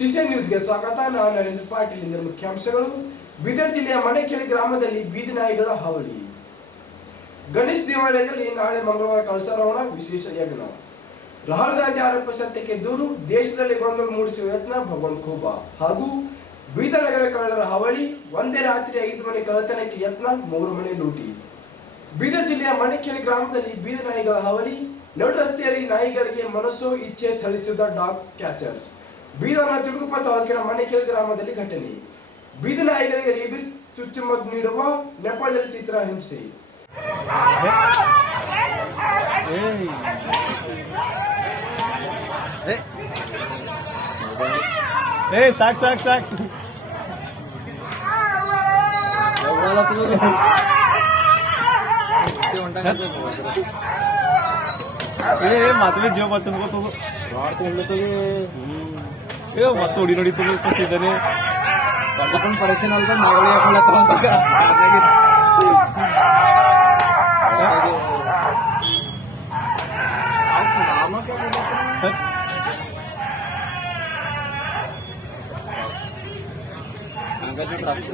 CCN ನ್ಯೂಸ್ಗೆ ಸ್ವಾಗತ. ನಾನು ನರೇಂದ್ರ ಪಾಟೀಲ್. ಇಂದಿನ ಮುಖ್ಯಾಂಶಗಳು. ಬೀದರ್ ಜಿಲ್ಲೆಯ ಮಣೆಕೆರೆ ಗ್ರಾಮದಲ್ಲಿ ಬೀದಿ ನಾಯಿಗಳ ಹಾವಳಿ. ಗಣೇಶ್ ದೇವಾಲಯದಲ್ಲಿ ನಾಳೆ ಮಂಗಳವಾರ ಕಳಸಾರೋಹಣ ವಿಶೇಷ ಯಜ್ಞ. ರಾಹುಲ್ ಗಾಂಧಿ ಆರೋಪ ಸತ್ಯಕ್ಕೆ ದೂರು. ದೇಶದಲ್ಲಿ ಗೊಂದಲ ಮೂಡಿಸುವ ಯತ್ನ, ಭಗವಂತ್ ಖೂಬಾ. ಹಾಗೂ ಬೀದರ್ ನಗರ ಕಳ್ಳರ ಹಾವಳಿ. ಒಂದೇ ರಾತ್ರಿ ಐದು ಮನೆ ಕಳ್ಳತನಕ್ಕೆ ಯತ್ನ, ಮೂರು ಮನೆ ಲೂಟಿ. ಬೀದರ್ ಜಿಲ್ಲೆಯ ಮಣೆಕೆರೆ ಗ್ರಾಮದಲ್ಲಿ ಬೀದಿ ನಾಯಿಗಳ ಹಾವಳಿ. ನಡು ರಸ್ತೆಯಲ್ಲಿ ನಾಯಿಗಳಿಗೆ ಮನಸ್ಸು, ಇಚ್ಛೆ ಥಳಿಸಿದ ಡಾಗ್ ಕ್ಯಾಚರ್ಸ್. ಬೀದರ್ನ ತಿರುಗುಪ ತಾಲೂಕಿನ ಮಣಿಕೇಲ್ ಗ್ರಾಮದಲ್ಲಿ ಘಟನೆ. ಬೀದಿ ನಾಯಿಗಳಿಗೆ ರೇಬಿಸ್ ಚುಚ್ಚುಮದ್ದು ನೀಡುವ ನೆಪದಲ್ಲಿ ಚಿತ್ರ ಹಿಂಸೆ. ಏ ಸಾಕ್ ಸಾಕ್ ಸಾಕ್. ಏ ಮತ್ತೆ ಜೀವ ಬಚ್ಚನ್ मस्त उडी नोडी तुम्ही त्याने पण पडायचे नव्हतं नागोळी आपल्याला पण बघा ट्राफिक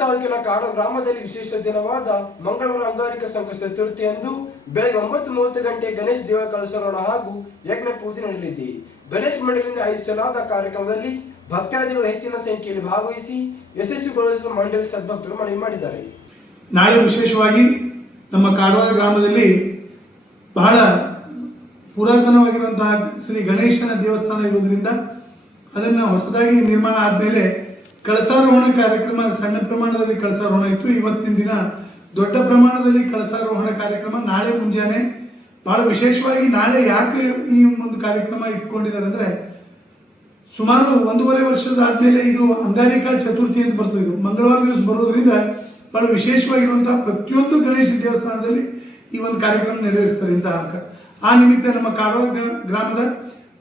ತಾಲೂಕಿನ ಕಾಡು ಗ್ರಾಮದಲ್ಲಿ ವಿಶೇಷ ದಿನವಾದ ಮಂಗಳೂರು ಅಂಗಾರಿಕ ಸಂಕಷ್ಟ ಚತುರ್ಥಿಯಂದು ಬೆಳಗ್ಗೆ ಒಂಬತ್ತು ಮೂವತ್ತು ಗಂಟೆ ಗಣೇಶ್ ದೇವ ಕಲಸರೋಣ ಹಾಗೂ ಯಜ್ಞ ಪೂಜೆ ನಡೆಯಲಿದೆ. ಗಣೇಶ್ ಮಂಡಳಿಯಿಂದ ಆಯೋಜಿಸಲಾದ ಕಾರ್ಯಕ್ರಮದಲ್ಲಿ ಭಕ್ತಾದಿಗಳು ಹೆಚ್ಚಿನ ಸಂಖ್ಯೆಯಲ್ಲಿ ಭಾಗವಹಿಸಿ ಯಶಸ್ವಿಗೊಳಿಸಲು ಮಂಡಳಿ ಸದ್ಭಕ್ತರು ಮನವಿ ಮಾಡಿದ್ದಾರೆ. ನಾಳೆ ವಿಶೇಷವಾಗಿ ನಮ್ಮ ಕಾರವಾರ ಗ್ರಾಮದಲ್ಲಿ ಬಹಳ ಪುರಾತನವಾಗಿರುವಂತಹ ಶ್ರೀ ಗಣೇಶನ ದೇವಸ್ಥಾನ ಇರುವುದರಿಂದ ಅದನ್ನು ಹೊಸದಾಗಿ ನಿರ್ಮಾಣ ಆದಮೇಲೆ ಕಳಸಾರೋಹಣ ಕಾರ್ಯಕ್ರಮ, ಸಣ್ಣ ಪ್ರಮಾಣದಲ್ಲಿ ಕಳಸಾರೋಹಣ ಇತ್ತು. ಇವತ್ತಿನ ದಿನ ದೊಡ್ಡ ಪ್ರಮಾಣದಲ್ಲಿ ಕಳಸಾರೋಹಣ ಕಾರ್ಯಕ್ರಮ ನಾಳೆ ಮುಂಜಾನೆ. ಬಹಳ ವಿಶೇಷವಾಗಿ ನಾಳೆ ಯಾಕೆ ಈ ಒಂದು ಕಾರ್ಯಕ್ರಮ ಇಟ್ಕೊಂಡಿದ್ದಾರೆ ಅಂದರೆ ಸುಮಾರು ಒಂದೂವರೆ ವರ್ಷದ ಆದ್ಮೇಲೆ ಇದು ಅಂಗಾರಿಕಾ ಚತುರ್ಥಿ ಅಂತ ಬರ್ತದೆ ಇದು. ಮಂಗಳವಾರ ದಿವಸ ಬರೋದ್ರಿಂದ ಬಹಳ ವಿಶೇಷವಾಗಿರುವಂತಹ ಪ್ರತಿಯೊಂದು ಗಣೇಶ ದೇವಸ್ಥಾನದಲ್ಲಿ ಈ ಒಂದು ಕಾರ್ಯಕ್ರಮ ನೆರವೇರಿಸ್ತಾರೆ ಇಂತಹ ಆ ನಿಮಿತ್ತ ನಮ್ಮ ಕಾರವಾರ ಗ್ರಾ- ಗ್ರಾಮದ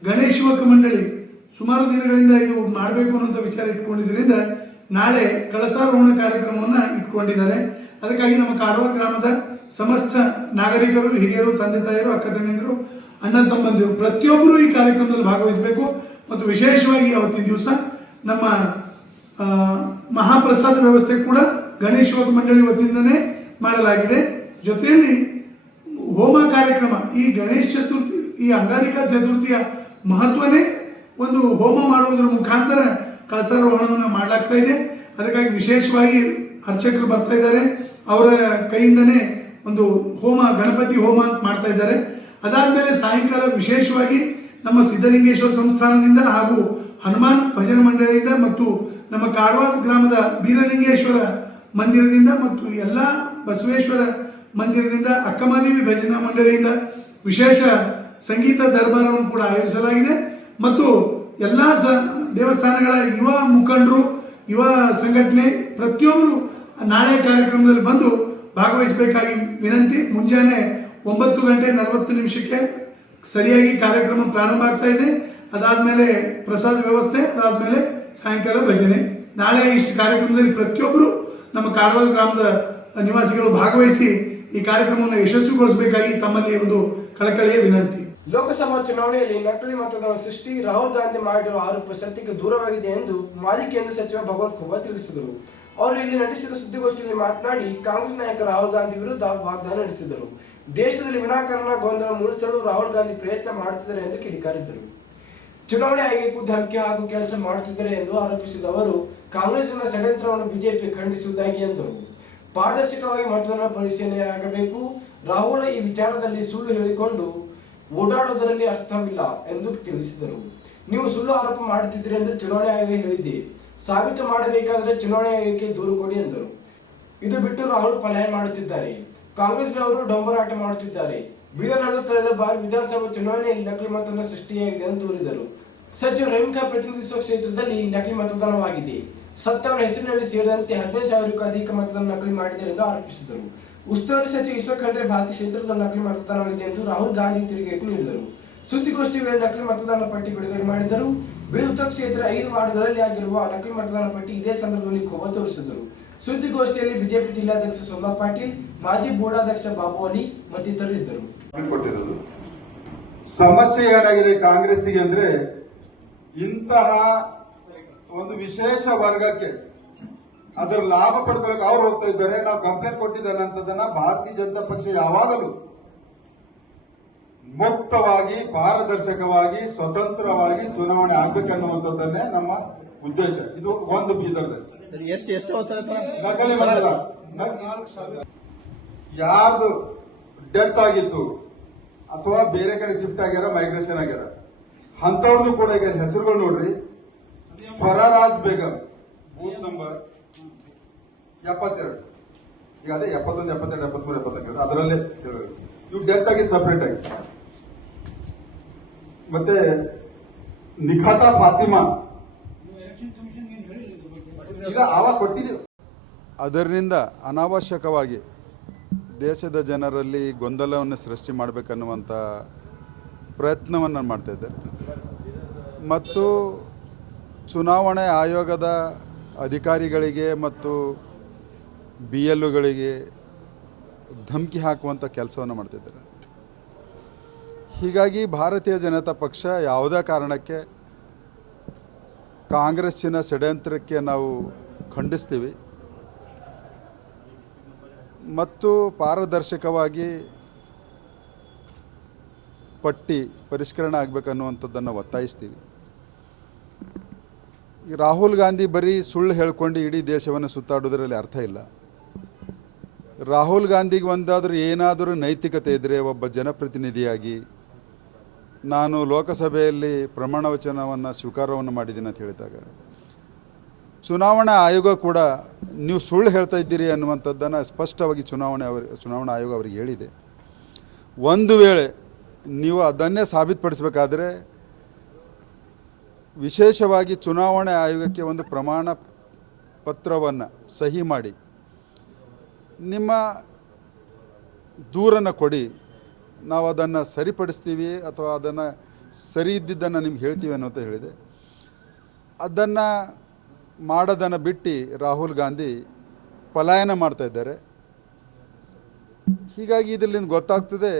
ಗಣೇಶ ಯುವಕ ಮಂಡಳಿ ಸುಮಾರು ದಿನಗಳಿಂದ ಇದು ಮಾಡಬೇಕು ಅನ್ನೋಂಥ ವಿಚಾರ ಇಟ್ಕೊಂಡಿದ್ದರಿಂದ ನಾಳೆ ಕಳಸಾರೋಹಣ ಕಾರ್ಯಕ್ರಮವನ್ನು ಇಟ್ಕೊಂಡಿದ್ದಾರೆ. ಅದಕ್ಕಾಗಿ ನಮ್ಮ ಕಾಡವ ಗ್ರಾಮದ ಸಮಸ್ತ ನಾಗರಿಕರು, ಹಿರಿಯರು, ತಂದೆ ತಾಯಿಯರು, ಅಕ್ಕ ತಂಗಿಯರು, ಅಣ್ಣ ತಮ್ಮಂದಿರು ಪ್ರತಿಯೊಬ್ಬರೂ ಈ ಕಾರ್ಯಕ್ರಮದಲ್ಲಿ ಭಾಗವಹಿಸಬೇಕು. ಮತ್ತು ವಿಶೇಷವಾಗಿ ಅವತ್ತಿನ ದಿವಸ ನಮ್ಮ ಮಹಾಪ್ರಸಾದ ವ್ಯವಸ್ಥೆ ಕೂಡ ಗಣೇಶ ಯೋಗ ಮಂಡಳಿ ವತಿಯಿಂದನೇ ಮಾಡಲಾಗಿದೆ. ಜೊತೆಯಲ್ಲಿ ಹೋಮ ಕಾರ್ಯಕ್ರಮ, ಈ ಗಣೇಶ ಚತುರ್ಥಿ, ಈ ಅಂಗಾರಿಕಾ ಚತುರ್ಥಿಯ ಮಹತ್ವನೇ ಒಂದು ಹೋಮ ಮಾಡುವುದರ ಮುಖಾಂತರ ಕಳಸಾರೋಹಣವನ್ನು ಮಾಡಲಾಗ್ತಾ ಇದೆ. ಅದಕ್ಕಾಗಿ ವಿಶೇಷವಾಗಿ ಅರ್ಚಕರು ಬರ್ತಾ ಇದ್ದಾರೆ. ಅವರ ಕೈಯಿಂದನೇ ಒಂದು ಹೋಮ, ಗಣಪತಿ ಹೋಮ ಅಂತ ಮಾಡ್ತಾ ಇದ್ದಾರೆ. ಅದಾದಮೇಲೆ ಸಾಯಂಕಾಲ ವಿಶೇಷವಾಗಿ ನಮ್ಮ ಸಿದ್ಧಲಿಂಗೇಶ್ವರ ಸಂಸ್ಥಾನದಿಂದ ಹಾಗೂ ಹನುಮಾನ್ ಭಜನ ಮಂಡಳಿಯಿಂದ ಮತ್ತು ನಮ್ಮ ಕಾರವಾದ ಗ್ರಾಮದ ಬೀರಲಿಂಗೇಶ್ವರ ಮಂದಿರದಿಂದ ಮತ್ತು ಎಲ್ಲ ಬಸವೇಶ್ವರ ಮಂದಿರದಿಂದ ಅಕ್ಕಮಾದೇವಿ ಭಜನಾ ಮಂಡಳಿಯಿಂದ ವಿಶೇಷ ಸಂಗೀತ ದರ್ಬಾರವನ್ನು ಕೂಡ ಆಯೋಜಿಸಲಾಗಿದೆ. ಮತ್ತು ಎಲ್ಲ ಸ ದೇವಸ್ಥಾನಗಳ ಯುವ ಮುಖಂಡರು, ಯುವ ಸಂಘಟನೆ ಪ್ರತಿಯೊಬ್ಬರು ನಾಳೆ ಕಾರ್ಯಕ್ರಮದಲ್ಲಿ ಬಂದು ಭಾಗವಹಿಸಬೇಕಾಗಿ ವಿನಂತಿ. ಮುಂಜಾನೆ ಒಂಬತ್ತು ಗಂಟೆ ನಲವತ್ತು ನಿಮಿಷಕ್ಕೆ ಸರಿಯಾಗಿ ಕಾರ್ಯಕ್ರಮ ಪ್ರಾರಂಭ ಆಗ್ತಾ ಇದೆ. ಅದಾದಮೇಲೆ ಪ್ರಸಾದ ವ್ಯವಸ್ಥೆ, ಅದಾದಮೇಲೆ ಸಾಯಂಕಾಲ ಭಜನೆ. ನಾಳೆ ಇಷ್ಟು ಕಾರ್ಯಕ್ರಮದಲ್ಲಿ ಪ್ರತಿಯೊಬ್ಬರು ನಮ್ಮ ಕಾರವಾರ ಗ್ರಾಮದ ನಿವಾಸಿಗಳು ಭಾಗವಹಿಸಿ ಈ ಕಾರ್ಯಕ್ರಮವನ್ನು ಯಶಸ್ವಿಗೊಳಿಸಬೇಕಾಗಿ ತಮ್ಮಲ್ಲಿ ಒಂದು ಕಳಕಳಿಯ ವಿನಂತಿ. ಲೋಕಸಭಾ ಚುನಾವಣೆಯಲ್ಲಿ ನಕಲಿ ಮತದಾನ ಸೃಷ್ಟಿ ರಾಹುಲ್ ಗಾಂಧಿ ಮಾಡಿರುವ ಆರೋಪ ಸತ್ಯಕ್ಕೆ ದೂರವಾಗಿದೆ ಎಂದು ಮಾಜಿ ಕೇಂದ್ರ ಸಚಿವ ಭಗವಂತ್ ಖೂಬಾ ತಿಳಿಸಿದರು. ಅವರು ಇಲ್ಲಿ ನಡೆಸಿದ ಸುದ್ದಿಗೋಷ್ಠಿಯಲ್ಲಿ ಮಾತನಾಡಿ, ಕಾಂಗ್ರೆಸ್ ನಾಯಕ ರಾಹುಲ್ ಗಾಂಧಿ ವಿರುದ್ಧ ವಾಗ್ದಾನ ನಡೆಸಿದರು. ದೇಶದಲ್ಲಿ ವಿನಾಕಾರಣ ಗೊಂದಲ ಮೂಡಿಸಲು ರಾಹುಲ್ ಗಾಂಧಿ ಪ್ರಯತ್ನ ಮಾಡುತ್ತಿದ್ದಾರೆ ಎಂದು ಕಿಡಿಕಾರಿದರು. ಚುನಾವಣೆ ಆಯೋಗಕ್ಕೂ ಧಮಕಿ ಹಾಗೂ ಕೆಲಸ ಮಾಡುತ್ತಿದ್ದಾರೆ ಎಂದು ಆರೋಪಿಸಿದ ಅವರು ಕಾಂಗ್ರೆಸ್ನ ಷಡ್ಯಂತ್ರವನ್ನು ಬಿಜೆಪಿ ಖಂಡಿಸುವುದಾಗಿ ಎಂದರು. ಪಾರದರ್ಶಕವಾಗಿ ಮತದಾನ ಪರಿಶೀಲನೆಯಾಗಬೇಕು. ರಾಹುಲ್ ಈ ವಿಚಾರದಲ್ಲಿ ಸುಳ್ಳು ಹೇಳಿಕೊಂಡು ಓಡಾಡೋದರಲ್ಲಿ ಅರ್ಥವಿಲ್ಲ ಎಂದು ತಿಳಿಸಿದರು. ನೀವು ಸುಳ್ಳು ಆರೋಪ ಮಾಡುತ್ತಿದ್ದೀರಿ ಎಂದು ಚುನಾವಣೆ ಆಯೋಗ ಹೇಳಿದೆ. ಸಾಬೀತು ಮಾಡಬೇಕಾದರೆ ಚುನಾವಣೆ ಆಯೋಗಕ್ಕೆ ದೂರು ಕೊಡಿ ಎಂದರು. ಇದು ಬಿಟ್ಟು ರಾಹುಲ್ ಪಲಾಯನ ಮಾಡುತ್ತಿದ್ದಾರೆ. ಕಾಂಗ್ರೆಸ್ನವರು ಡೊಂಬರಾಟ ಮಾಡುತ್ತಿದ್ದಾರೆ. ಬೀದರ್ನಲ್ಲೂ ಕಳೆದ ಬಾರಿ ವಿಧಾನಸಭಾ ಚುನಾವಣೆಯಲ್ಲಿ ನಕಲಿ ಮತದಾನ ಸೃಷ್ಟಿಯಾಗಿದೆ ಎಂದು ದೂರಿದರು. ಸಚಿವ ರೇಣುಕಾ ಪ್ರತಿನಿಧಿಸುವ ಕ್ಷೇತ್ರದಲ್ಲಿ ನಕಲಿ ಮತದಾನವಾಗಿದೆ. ಸತ್ತವರ ಹೆಸರಿನಲ್ಲಿ ಸೇರಿದಂತೆ ಹದಿನೈದು ಸಾವಿರಕ್ಕೂ ಅಧಿಕ ಮತದಾನ ನಕಲಿ ಮಾಡಿದ್ದಾರೆ ಎಂದು ಆರೋಪಿಸಿದರು. ಉಸ್ತುವಾರಿ ಸಚಿವ ಈಶ್ವರ್ ಖಂಡ್ರೆ ಭಾಗಿ ಕ್ಷೇತ್ರದ ನಕಲಿ ಮತದಾನವಿದೆ ಎಂದು ರಾಹುಲ್ ಗಾಂಧಿ ತಿರುಗೇಟು ನೀಡಿದರು. ಸುದ್ದಿಗೋಷ್ಠಿ ವೇಳೆ ನಕಲಿ ಮತದಾನ ಪಟ್ಟಿ ಬಿಡುಗಡೆ ಮಾಡಿದರು. ಬೀಳ್ ಕ್ಷೇತ್ರ ಐದು ವಾರ್ಡ್ಗಳಲ್ಲಿ ಆಗಿರುವ ನಕಲಿ ಮತದಾನ ಪಟ್ಟಿ ಇದೇ ಸಂದರ್ಭದಲ್ಲಿ ಕೋಪ ತೋರಿಸಿದರು. ಸುದ್ದಿಗೋಷ್ಠಿಯಲ್ಲಿ ಬಿಜೆಪಿ ಜಿಲ್ಲಾಧ್ಯಕ್ಷ ಸೋಮಾ ಪಾಟೀಲ್, ಮಾಜಿ ಬೋರ್ಡಾಧ್ಯಕ್ಷ ಬಾಬು ಅಲಿ ಮತ್ತಿತರರು ಇದ್ದರು. ಸಮಸ್ಯೆ ಏನಾಗಿದೆ ಕಾಂಗ್ರೆಸ್ಸಿಗೆ ಅಂದ್ರೆ ಇಂತಹ ಒಂದು ವಿಶೇಷ ವರ್ಗಕ್ಕೆ ಅದರ ಲಾಭ ಪಡ್ಕೊಳಕ್ ಅವ್ರು ಹೋಗ್ತಾ ಇದ್ದಾರೆ. ನಾವು ಕಂಪ್ಲೇಂಟ್ ಕೊಟ್ಟಿದ್ದಾರೆ ಅಂತದನ್ನ ಭಾರತೀಯ ಜನತಾ ಪಕ್ಷ ಯಾವಾಗಲೂ ಮುಕ್ತವಾಗಿ ಪಾರದರ್ಶಕವಾಗಿ ಸ್ವತಂತ್ರವಾಗಿ ಚುನಾವಣೆ ಆಗ್ಬೇಕನ್ನುವಂಥದ್ದನ್ನೇ ನಮ್ಮ ಉದ್ದೇಶ. ಇದು ಒಂದು ಬೀದರ್ದಲ್ಲಿ ಎಷ್ಟು ಎಷ್ಟು ವರ್ಷ ಆಯ್ತಾ? ನಕಲಿ ಮತದಾನ ಯಾರ್ದು ಡೆತ್ ಆಗಿತ್ತು ಅಥವಾ ಬೇರೆ ಕಡೆ ಶಿಫ್ಟ್ ಆಗ್ಯಾರ ಮೈಗ್ರೇಷನ್ ಆಗ್ಯಾರ ಅಂತವ್ರದ್ದು ಕೂಡ ಈಗ ಹೆಸರುಗಳು ನೋಡ್ರಿ. ಫರಾರಾಜ್ ಬೇಗಂ ಬೂತ್ ನಂಬರ್ ಎಪ್ಪತ್ತೆರಡು. ಈಗ ಅದೇ ಎಪ್ಪತ್ತೊಂದು, ಎಪ್ಪತ್ತೆರಡು, ಎಪ್ಪತ್ಮೂರು ಎಪ್ಪತ್ತೆರಡು ಅದರಲ್ಲೇ. ಇವು ಡೆತ್ ಆಗಿ ಸಪ್ರೇಟ್ ಆಗಿ. ಮತ್ತೆ ನಿಖಾತ ಫಾತಿಮಾ. ಈಗ ಆವಾಗ ಕೊಟ್ಟಿದ್ದೀವಿ ಅದರಿಂದ ಅನಾವಶ್ಯಕವಾಗಿ ದೇಶದ ಜನರಲ್ಲಿ ಗೊಂದಲವನ್ನು ಸೃಷ್ಟಿ ಮಾಡಬೇಕನ್ನುವಂಥ ಪ್ರಯತ್ನವನ್ನು ಮಾಡ್ತಾ ಮತ್ತು ಚುನಾವಣೆ ಆಯೋಗದ ಅಧಿಕಾರಿಗಳಿಗೆ ಮತ್ತು ಬಿ ಎಲ್ಗಳಿಗೆ ಧಮಕಿ ಹಾಕುವಂಥ ಕೆಲಸವನ್ನು ಮಾಡ್ತಿದ್ದಾರೆ. ಹೀಗಾಗಿ ಭಾರತೀಯ ಜನತಾ ಪಕ್ಷ ಯಾವುದೇ ಕಾರಣಕ್ಕೆ ಕಾಂಗ್ರೆಸ್ಸಿನ ಷಡ್ಯಂತ್ರಕ್ಕೆ ನಾವು ಖಂಡಿಸ್ತೀವಿ. ಮತ್ತು ಪಾರದರ್ಶಕವಾಗಿ ಪಟ್ಟಿ ಪರಿಷ್ಕರಣೆ ಆಗಬೇಕನ್ನುವಂಥದ್ದನ್ನು ಒತ್ತಾಯಿಸ್ತೀವಿ. ರಾಹುಲ್ ಗಾಂಧಿ ಬರೀ ಸುಳ್ಳು ಹೇಳ್ಕೊಂಡು ಇಡೀ ದೇಶವನ್ನು ಸುತ್ತಾಡೋದ್ರಲ್ಲಿ ಅರ್ಥ ಇಲ್ಲ. ರಾಹುಲ್ ಗಾಂಧಿಗೆ ಒಂದಾದರೂ ಏನಾದರೂ ನೈತಿಕತೆ ಇದ್ದರೆ ಒಬ್ಬ ಜನಪ್ರತಿನಿಧಿಯಾಗಿ ನಾನು ಲೋಕಸಭೆಯಲ್ಲಿ ಪ್ರಮಾಣ ವಚನವನ್ನು ಸ್ವೀಕಾರವನ್ನು ಮಾಡಿದ್ದೀನಿ ಅಂತ ಹೇಳಿದಾಗ, ಚುನಾವಣಾ ಆಯೋಗ ಕೂಡ ನೀವು ಸುಳ್ಳು ಹೇಳ್ತಾ ಇದ್ದೀರಿ ಅನ್ನುವಂಥದ್ದನ್ನು ಸ್ಪಷ್ಟವಾಗಿ ಚುನಾವಣೆ ಅವರು, ಚುನಾವಣಾ ಆಯೋಗ ಅವರಿಗೆ ಹೇಳಿದೆ. ಒಂದು ವೇಳೆ ನೀವು ಅದನ್ನೇ ಸಾಬೀತುಪಡಿಸಬೇಕಾದ್ರೆ ವಿಶೇಷವಾಗಿ ಚುನಾವಣೆ ಆಯೋಗಕ್ಕೆ ಒಂದು ಪ್ರಮಾಣ ಪತ್ರವನ್ನು ಸಹಿ ಮಾಡಿ ನಿಮ್ಮ ದೂರನ್ನು ಕೊಡಿ. ನಾವು ಅದನ್ನು ಸರಿಪಡಿಸ್ತೀವಿ ಅಥವಾ ಅದನ್ನು ಸರಿ ಇದ್ದಿದ್ದನ್ನು ನಿಮ್ಗೆ ಹೇಳ್ತೀವಿ ಅನ್ನೋಂತ ಹೇಳಿದೆ. ಅದನ್ನು ಮಾಡೋದನ್ನು ಬಿಟ್ಟು ರಾಹುಲ್ ಗಾಂಧಿ ಪಲಾಯನ ಮಾಡ್ತಾ ಇದ್ದಾರೆ. ಹೀಗಾಗಿ ಇದರಿಂದ ಗೊತ್ತಾಗ್ತದೆ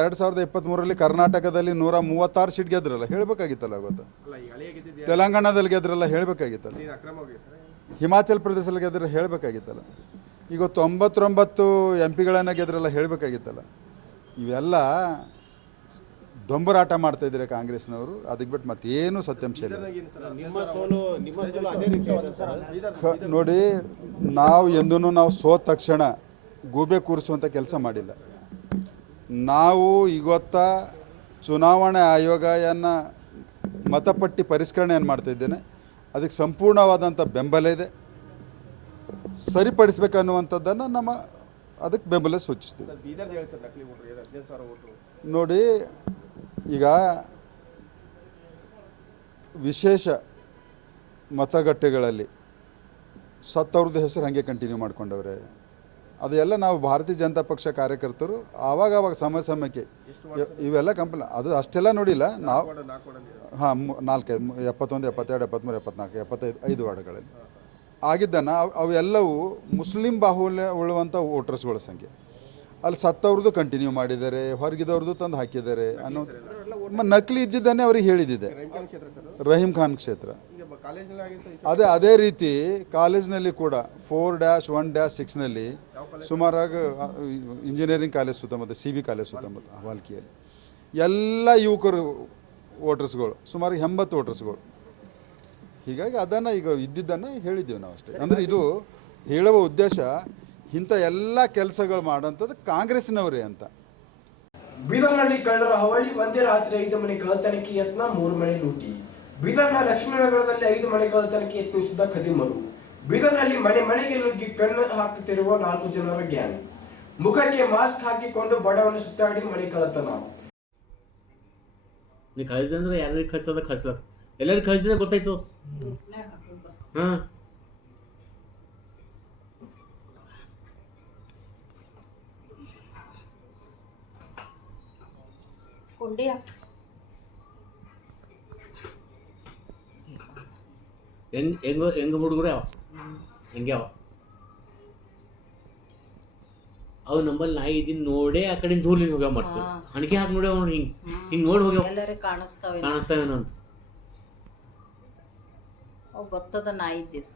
ಎರಡು ಸಾವಿರದ ಇಪ್ಪತ್ತ್ಮೂರರಲ್ಲಿ ಕರ್ನಾಟಕದಲ್ಲಿ ನೂರ ಮೂವತ್ತಾರು ಸೀಟ್ ಗೆದ್ರಲ್ಲ ಹೇಳಬೇಕಾಗಿತ್ತಲ್ಲ ಗೊತ್ತಾ? ತೆಲಂಗಾಣದಲ್ಲಿ ಗೆದ್ರಲ್ಲ ಹೇಳಬೇಕಾಗಿತ್ತಲ್ಲ. ಹಿಮಾಚಲ್ ಪ್ರದೇಶದಲ್ಲಿ ಗೆದ್ರೆ ಹೇಳಬೇಕಾಗಿತ್ತಲ್ಲ. ಈಗ ತೊಂಬತ್ತೊಂಬತ್ತು ಎಂ ಪಿಗಳನ್ನು ಗೆದ್ರಲ್ಲ ಹೇಳಬೇಕಾಗಿತ್ತಲ್ಲ. ಇವೆಲ್ಲ ದೊಂಬರಾಟ ಮಾಡ್ತಾ ಇದ್ದಾರೆ ಕಾಂಗ್ರೆಸ್ನವರು? ಅದಕ್ಕೆ ಬಿಟ್ಟು ಮತ್ತೇನು ಸತ್ಯಾಂಶ ಇಲ್ಲ ನೋಡಿ ನಾವು ಎಂದೂ ನಾವು ಸೋತ ತಕ್ಷಣ ಗೂಬೆ ಕೂರಿಸುವಂಥ ಕೆಲಸ ಮಾಡಿಲ್ಲ. ನಾವು ಇವತ್ತ ಚುನಾವಣೆ ಆಯೋಗವನ್ನು ಮತಪಟ್ಟಿ ಪರಿಷ್ಕರಣೆಯನ್ನು ಮಾಡ್ತಾ ಇದ್ದೇನೆ. ಅದಕ್ಕೆ ಸಂಪೂರ್ಣವಾದಂಥ ಬೆಂಬಲ ಇದೆ. ಸರಿಪಡಿಸ್ಬೇಕನ್ನುವಂಥದ್ದನ್ನು ನಮ್ಮ ಅದಕ್ಕೆ ಬೆಂಬಲ ಸೂಚಿಸ್ತೀವಿ. ನೋಡಿ ಈಗ ವಿಶೇಷ ಮತಗಟ್ಟೆಗಳಲ್ಲಿ ಸತ್ತವ್ರದ್ದು ಹೆಸರು ಹಾಗೆ ಕಂಟಿನ್ಯೂ ಮಾಡ್ಕೊಂಡವ್ರೆ. ಅದೆಲ್ಲ ನಾವು ಭಾರತೀಯ ಜನತಾ ಪಕ್ಷ ಕಾರ್ಯಕರ್ತರು ಆವಾಗ ಆವಾಗ ಸಮಯ ಸಮಯಕ್ಕೆ ಇವೆಲ್ಲ ಕಂಪ್ಲ ಅದು ಅಷ್ಟೆಲ್ಲ ನೋಡಿಲ್ಲ. ನಾವು ಹಾಂ ನಾಲ್ಕೈದು ಎಪ್ಪತ್ತೊಂದು ಎಪ್ಪತ್ತೆರಡು ಎಪ್ಪತ್ತ್ಮೂರು ಎಪ್ಪತ್ನಾಲ್ಕು ಎಪ್ಪತ್ತೈದು ಐದು ವಾರ್ಡ್ಗಳಲ್ಲಿ. ಆಗಿದ್ದನ್ನು ಅವು, ಅವೆಲ್ಲವೂ ಮುಸ್ಲಿಂ ಬಾಹುಲ್ಯ ಉಳ್ಳುವಂಥ ವೋಟರ್ಸ್ಗಳ ಸಂಖ್ಯೆ. ಅಲ್ಲಿ ಸತ್ತವ್ರದ್ದು ಕಂಟಿನ್ಯೂ ಮಾಡಿದ್ದಾರೆ, ಹೊರಗಿದವ್ರದ್ದು ತಂದು ಹಾಕಿದ್ದಾರೆ ಅನ್ನೋ ನಕಲಿ ಇದ್ದಿದ್ದನ್ನೇ ಅವ್ರಿಗೆ ಹೇಳಿದ್ದಿದೆ. ರಹೀಂ ಖಾನ್ ಕ್ಷೇತ್ರ. ಅದೇ ಅದೇ ರೀತಿ ಕಾಲೇಜ್ನಲ್ಲಿ ಕೂಡ ಫೋರ್ ಡ್ಯಾಶ್ ಒನ್ ಡ್ಯಾಶ್ ಸಿಕ್ಸ್ನಲ್ಲಿ ಸುಮಾರಾಗಿ ಇಂಜಿನಿಯರಿಂಗ್ ಕಾಲೇಜ್ ಸುತ್ತಮುತ್ತ ಸಿ ಬಿ ಕಾಲೇಜ್ ಸುತ್ತಮುತ್ತ ವಾಲ್ಕಿಯಲ್ಲಿ ಎಲ್ಲ ಯುವಕರು ವೋಟರ್ಸ್ಗಳು, ಸುಮಾರು ಎಂಬತ್ತು ವೋಟರ್ಸ್ಗಳು. ಹೀಗಾಗಿ ಅದನ್ನು ಈಗ ಇದ್ದಿದ್ದನ್ನು ಹೇಳಿದ್ದೀವಿ ನಾವು ಅಷ್ಟೇ. ಅಂದರೆ ಇದು ಹೇಳುವ ಉದ್ದೇಶ ಇಂಥ ಎಲ್ಲ ಕೆಲಸಗಳು ಮಾಡೋಂಥದ್ದು ಕಾಂಗ್ರೆಸ್ನವರೇ ಅಂತ. ಬೀದರ್ನಲ್ಲಿ ಕಳ್ಳರ ಹವಳಿ ಒಂದೇ ರಾತ್ರಿ ಐದು ಮನೆ ಕಳ್ಳತನಕ್ಕೆ ಯತ್ನ ಮೂರು ಮನೆ ಲೂಟಿ. ಬೀದರ್ನ ಲಕ್ಷ್ಮೀನಗರದಲ್ಲಿ ಐದು ಮನೆ ಕಳ್ಳತನಕ್ಕೆ ಯತ್ನಿಸಿದ ಖದೀಮರು. ಬೀದರ್ನಲ್ಲಿ ಮನೆ ಮನೆಗೆ ನುಗ್ಗಿ ಕಣ್ಣು ಹಾಕುತ್ತಿರುವ ನಾಲ್ಕು ಜನರ ಗ್ಯಾಂಗ್. ಮುಖಕ್ಕೆ ಮಾಸ್ಕ್ ಹಾಕಿಕೊಂಡು ಬಡವನ್ನು ಸುತ್ತಾಡಿ ಮನೆ ಕಳ್ಳತನ. ನೀ ಕಳಿಸಿದ್ರೆ ಅಂದ್ರೆ ಯಾರ್ಯಾರಿಗೆ ಎಲ್ಲರಿಗೆ ಕಳಿಸಿದ್ರೆ ಗೊತ್ತಾಯ್ತು. ಹಾ. ಹೆಂಗ್ ಹೆಂಗ ಹೆಂಗ ಹುಡುಗರು ಯಾವ ಹೆಂಗೆ ಅವ? ಅವ್ ನಂಬಲ್ಲಿ ನಾಯಿ ಇದೀನಿ ನೋಡೇ ಆ ಕಡೆ ದೂರ್ಲಿಂದ ಹೋಗ್ಯಾವ ಮಾಡ್ತೀವಿ. ಹಣಿಕೆ ಹಾಕಿ ನೋಡ್ಯಾವ ನೋಡಿ ಹಿಂಗ್. ಹಿಂಗ್ ನೋಡಿ ಹೋಗ್ಯಾವ. ಎಲ್ಲರೂ ಕಾಣಿಸ್ತಾವ ಕಾಣಿಸ್ತಾವೇನೋ ಅಂತ. ಅವ್ ಗೊತ್ತದ ನಾಯಿ ಇದ್ದಿದ್ದು.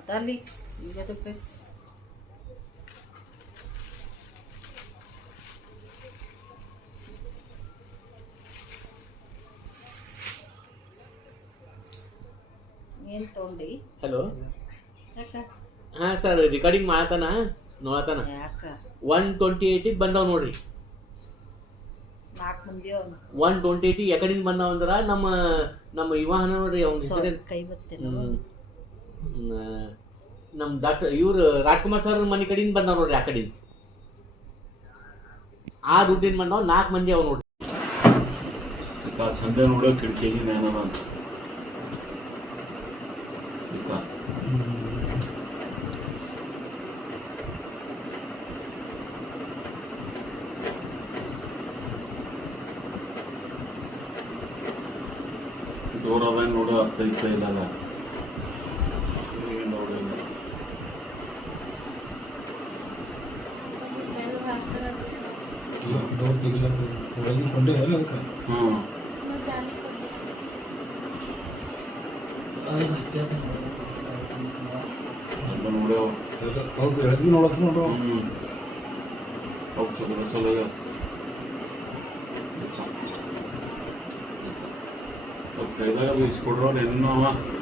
ಅದಲ್ಲಿ ಈಗ ಅದಕ್ಕೆ. ಏನ್ ತೊಗೊಂಡಿ ಹಲೋ ಸರ್ ರೆಕಾರ್ಡಿಂಗ್ ಮಾಡತಾನ? ನೋಡತಾನ? ಯಾಕ? ಒನ್ ಟ್ವೆಂಟಿ ಏಯ್ಟಿಗೆ ಬಂದಾವ ನೋಡ್ರಿ. ನಾಲ್ಕು ಮಂದಿ ಅವ್ನು ಒನ್ ಟ್ವೆಂಟಿ ಏಯ್ಟಿ ಎಕಡಿಂದ ಬಂದಾವ ಅಂದ್ರ ನಮ್ಮ ನಮ್ಮ ವಿವಾಹನ ನೋಡ್ರಿ ಅವ್ನ ಹೆಸರು ಕೈ ನಮ್ಮ ಡಾಕ್ಟರ್ ಇವ್ರು ರಾಜ್ಕುಮಾರ್ ಸರ್ ಮನೆ ಕಡೆಯಿಂದ ಬಂದಾವ ನೋಡ್ರಿ ಆ ಕಡೆಯಿಂದ ಆ ದುಡ್ಡಿನ ಬಂದಾವ ನಾಲ್ಕು ಮಂದಿ ಅವ್ ನೋಡ್ರಿ. ಸಂಡೆ ನೋಡೋ ಕಿಡ್ಕಿ ಜ್ಞಾನದ ಅಂತ ಈಗ ಡೋರ್ ಅದಂಗೆ ನೋಡೋ ಅರ್ಥ ಇತ್ತ ಇಲ್ಲಲ್ಲ ಏನ್ ನೋಡಿಲ್ಲ ಡೋರ್ ತೆಗಿಲಕ್ಕೆ ಹೊರಗೆ ಕೊಂಡೆ ಅಲ್ಲ ಅದಕ್ಕೆ ಹ್ಞೂ ಅಂತ ನೋಡ್ಯಾವ ಅವ್ರು ಬೆಳಗ್ಗೆ ನೋಡೋದು ನೋಡ್ರು ಹ್ಞೂ ಹೋಗಿ ಸಲ ಸಲಗ ಕೈದಾಗ ಇಸ್ಕೊಡ್ರವ್ರು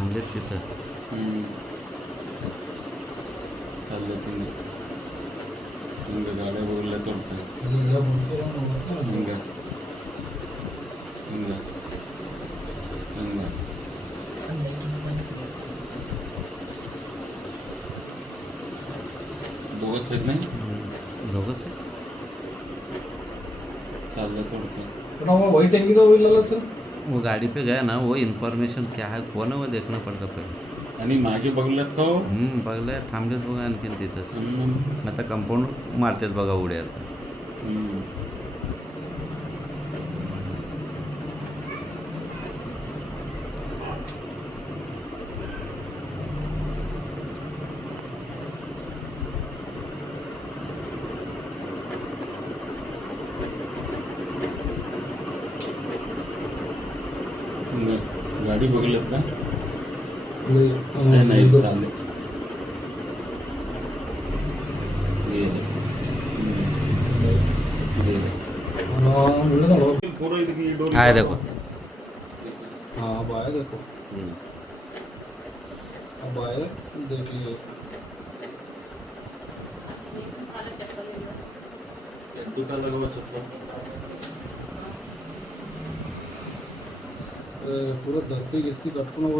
थांबलेत तिथं. चाललं तुम्ही गाड्या बोलल्या तोडतं हिंगा हिंगा आहेत नाही? दोघंच आहेत. चाललं तोडतं पण व्हाईट टँकी तर होईल सर? वो गाड़ी पे गया ना वो इन्फॉर्मेशन क्या है कोण है वो देखना पड़ता पहिले। आणि मागे बघल्यात का हो हम्म बघलं थांबलेत बघा आणखीन तिथंच. आता कंपाऊंड मारतात बघा उड्या आता आहे देखो हाँ अब आया देखो अब आया देख लिए एक दुकान लगावा चप्पल ए, पूरा दस्ती गिस्ती कटकन हो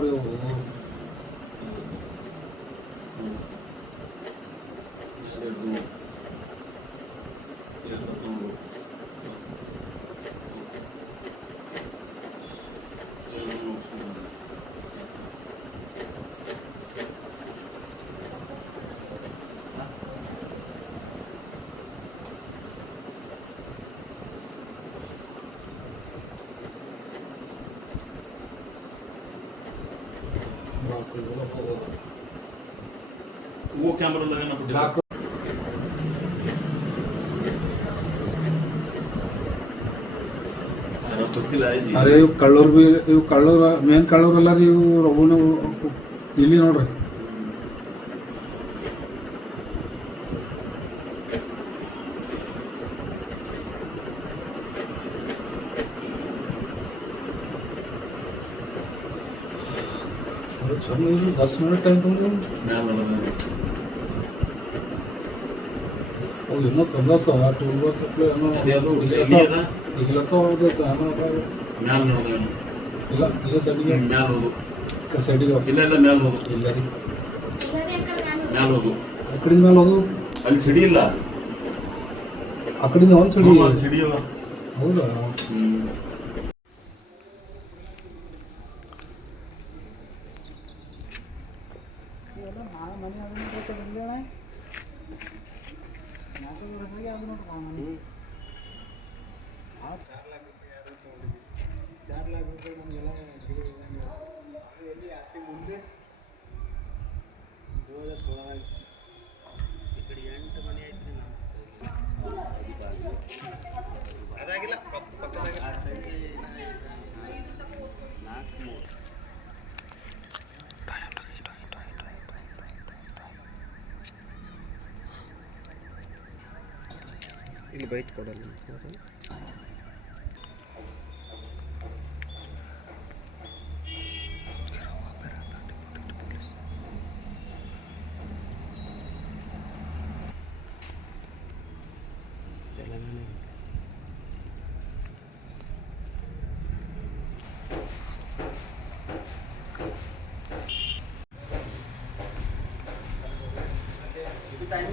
ಕ್ಯಾಮ್ರಲ್ಲಿ ಏನಪ್ಪ ಅರೆ ಇವ್ ಕಳ್ಳೋರ್ ಬಿ ಇವ್ ಕಳ್ಳೋರ್ ಮೇನ್ ಕಳ್ಳೋರ್ ಅಲ್ಲ ರೀ ಇವು ರಘುನ ಇಲ್ಲಿ ನೋಡ್ರಿ. ಮಿನಿಟ್ ಟೈಮ್ ಇನ್ನೂ ತೊಂದರೆ ಸರ್ ಟೂಲ್ ಬಾಕ್ಸ್ ಏನೋ ಅದೇ ಅದು ಅದ? ಹೋಗ್ಬೇಕು. ಮ್ಯಾಲ ನೋಡೋದು ಇಲ್ಲ ಇಲ್ಲ ಸೈಡಿಗೆ ಮ್ಯಾಲ ಹೋದು ಸೈಡಿಗೆ ಇಲ್ಲ ಇಲ್ಲ ಮ್ಯಾಲ ಹೋದು ಇಲ್ಲ ರೀ ಮ್ಯಾಲ ಹೋದು ಆ ಕಡೆಯಿಂದ ಮೇಲೆ ಹೋಗು ಅಲ್ಲಿ ಸಿಡಿ ಇಲ್ಲ. ಆ ಕಡೆಯಿಂದ ಒಂದು ಸೈಡಿ ಡಿವೈಡ್ ಕೊಡಲ್ಲ ಟೈಮಿಂಗ್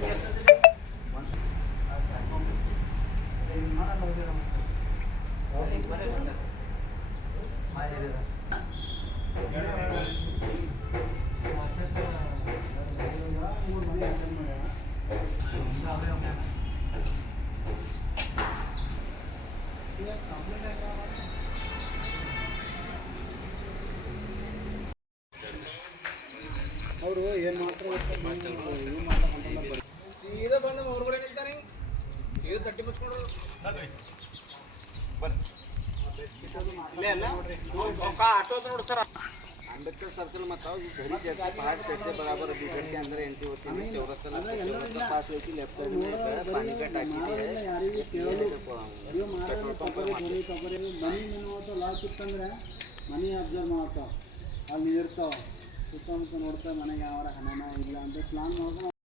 ಎಷ್ಟಿದೆ ಹ್ಮ್, ಅಲ್ಲಿ ಸಿಡಿ ಅವ ಹೌದಾ ಹ್ಮ್ ಅಂಬೇಡ್ಕರ್ सर्कल मत आओ घरी जाके पहाड़ चढ़ते बराबर बिगड़ के अंदर एंट्री होती है चौरस्ता लगता है चौरस्ता पास होगी लेफ्ट साइड में एक है, पानी का टाकी भी है पेट्रोल पंप है वहाँ पे। ಮನಿ ಮನೆ ಲಾಸ್ಟ್ ಇತ್ತಂದ್ರೆ ಮನಿ ಅಬ್ಸರ್ವ್ ಮಾಡ್ತಾವ ಅಲ್ಲಿ ಇರ್ತಾವ ಸುತ್ತಮುತ್ತ ನೋಡ್ತಾ ಮನೆಗೆ ಅವರ ಹಣನ ಇಲ್ಲ ಅಂತ ಪ್ಲಾನ್ ಮಾಡ್ಕೊಂಡು